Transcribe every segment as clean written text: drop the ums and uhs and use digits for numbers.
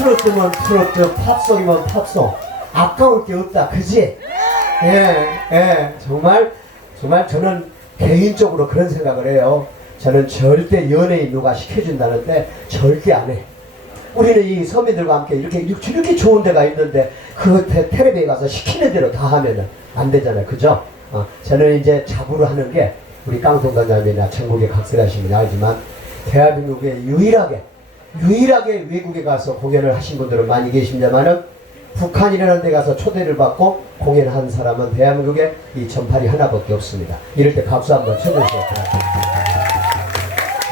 트로트면 트로트, 팝송이면 팝송. 아까울 게 없다, 그지? 정말 저는 개인적으로 그런 생각을 해요. 저는 절대 연예인 누가 시켜준다는데 절대 안 해. 우리는 이 서민들과 함께 이렇게 좋은 데가 있는데 그 텔레비에 가서 시키는 대로 다 하면은 안 되잖아요, 그죠? 저는 이제 잡으로 하는 게 우리 깡통단장님이나 전국에 각색하신 분이 알지만 대한민국에 유일하게 외국에 가서 공연을 하신 분들은 많이 계십니다만은 북한이라는 데 가서 초대를 받고 공연한 사람은 대한민국에 이 전팔이 하나밖에 없습니다. 이럴 때 박수 한번 쳐주세요.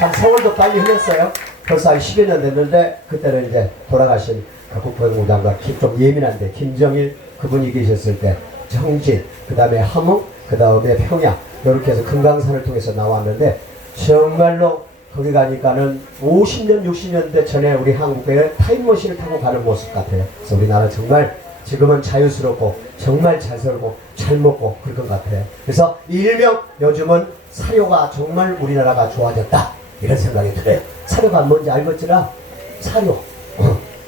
참 세월도 빨리 흘렀어요. 벌써 한 10여 년 됐는데 그때는 이제 돌아가신 국방부장과 좀 예민한데 김정일 그분이 계셨을 때 정진, 그 다음에 함흥, 그 다음에 평양 이렇게 해서 금강산을 통해서 나왔는데 정말로 거기 가니까는 50년, 60년대 전에 우리 한국에 타임머신을 타고 가는 모습 같아요. 그래서 우리나라 정말 지금은 자유스럽고 정말 잘 살고 잘 먹고 그럴 것 같아요. 그래서 일명 요즘은 사료가 정말 우리나라가 좋아졌다 이런 생각이 들어요. 사료가 뭔지 알겠지라 사료.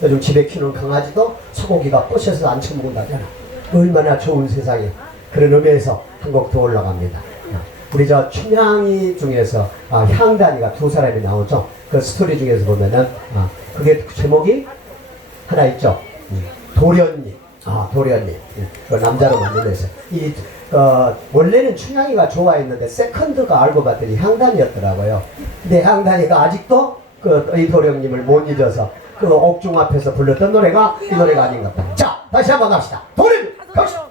요즘 집에 키우는 강아지도 소고기가 부셔서 안 처먹는다잖아. 얼마나 좋은 세상에. 그런 의미에서 한 곡 더 올라갑니다. 우리 저 춘향이 중에서 향단이가 두 사람이 나오죠. 그 스토리 중에서 보면은 그게 제목이 하나 있죠. 도련님. 도련님. 그 남자로 만들어서 원래는 춘향이가 좋아했는데 세컨드가 알고 봤더니 향단이었더라고요. 근데 향단이가 아직도 이 도련님을 못 잊어서 그 옥중 앞에서 불렀던 노래가 이 노래가 아닌가 보다. 자, 다시 한번 갑시다. 도련님 갑시다.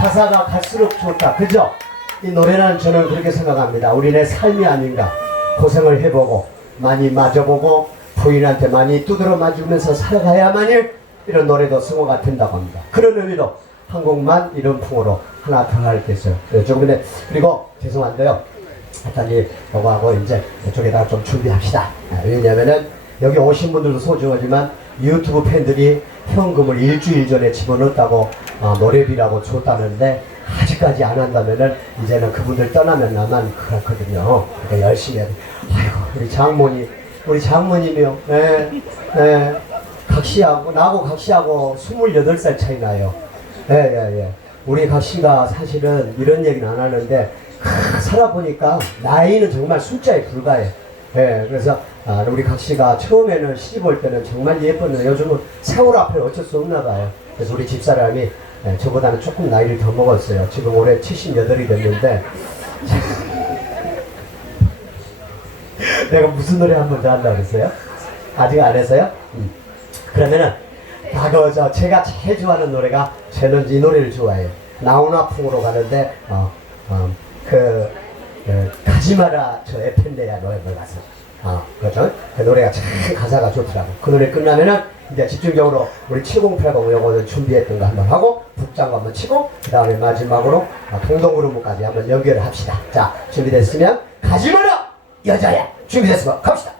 가사가 갈수록 좋다. 그죠? 이 노래는 저는 그렇게 생각합니다. 우리네 삶이 아닌가. 고생을 해보고 많이 맞아보고 부인한테 많이 두드러 맞으면서 살아가야만이 이런 노래도 승호가 된다고 합니다. 그런 의미로 한 곡만 이런 풍으로 하나 더 할겠어요. 조금 전에 그리고 죄송한데요. 일단 이거하고 이제 이쪽에다가 좀 준비합시다. 왜냐면은 여기 오신 분들도 소중하지만 유튜브 팬들이 현금을 일주일 전에 집어넣었다고 노래비라고 줬다는데 아직까지 안 한다면은 이제는 그분들 떠나면 나만 그렇거든요. 그러니까 열심히 해야 돼. 아이고 우리 장모님이요. 각시하고 나하고 각시하고 28살 차이 나요. 예. 우리 각시가 사실은 이런 얘기는 안 하는데 살아보니까 나이는 정말 숫자에 불과해. 예, 그래서 우리 각시가 처음에는 시집 올 때는 정말 예뻤는데 요즘은 세월 앞에 어쩔 수 없나 봐요. 그래서 우리 집사람이 저보다는 조금 나이를 더 먹었어요. 지금 올해 78이 됐는데 내가 무슨 노래 한 번 더 한다고 그랬어요? 아직 안 했어요? 그러면은 제가 제일 좋아하는 노래가 저는 이 노래를 좋아해요. 나훈아풍으로 가는데 가지마라 저 에펜데야 노래를 가서 그렇죠? 그 노래가 참 가사가 좋더라고. 그 노래 끝나면은 이제 집중적으로 우리 7080 요거는 준비했던 거 한번 하고 북장구 한번 치고 그 다음에 마지막으로 동동그룹까지 한번 연결을 합시다. 자, 준비됐으면 가지마라 여자야. 준비됐으면 갑시다.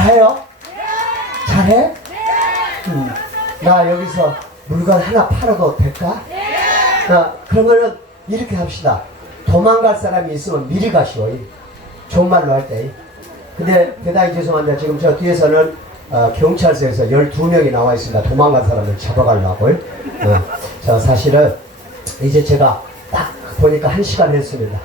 잘해요? 잘해? 나 여기서 물건 하나 팔아도 될까? 그러면은 이렇게 합시다. 도망갈 사람이 있으면 미리 가시오. 좋은 말로 할 때. 근데 대단히 죄송한데 지금 저 뒤에서는 경찰서에서 12명이 나와 있습니다. 도망간 사람을 잡아가려고. 저 사실은 이제 제가 딱 보니까 1시간 했습니다.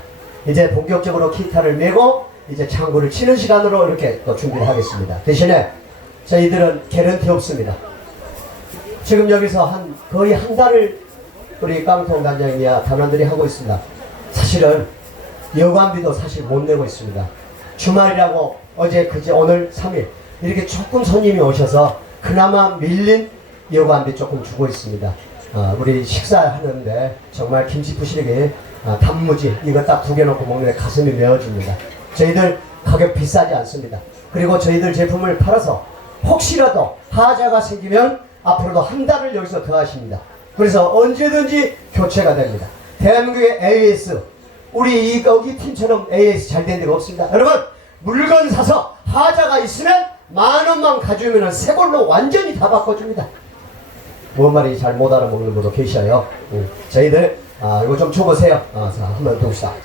이제 본격적으로 기타를 메고 이제 창구를 치는 시간으로 이렇게 또 준비를 하겠습니다. 대신에 저희들은 개런티 없습니다. 지금 여기서 거의 한 달을 우리 깡통 단장이야 단원들이 하고 있습니다. 사실은 여관비도 사실 못 내고 있습니다. 주말이라고 어제 그제 오늘 3일 이렇게 조금 손님이 오셔서 그나마 밀린 여관비 조금 주고 있습니다. 우리 식사하는데 정말 김치 부시리게 단무지 이거 딱 2개 넣고 먹는데 가슴이 메어집니다. 저희들 가격 비싸지 않습니다. 그리고 저희들 제품을 팔아서 혹시라도 하자가 생기면 앞으로도 한 달을 여기서 더 하십니다. 그래서 언제든지 교체가 됩니다. 대한민국의 AS 우리 여기 팀처럼 AS 잘 된 데가 없습니다. 여러분 물건 사서 하자가 있으면 10,000원만 가져오면 새 걸로 완전히 다 바꿔줍니다. 뭔 말인지 잘 못 알아먹는 분도 계셔요. 저희들 이거 좀 줘보세요. 자 한번 봅시다.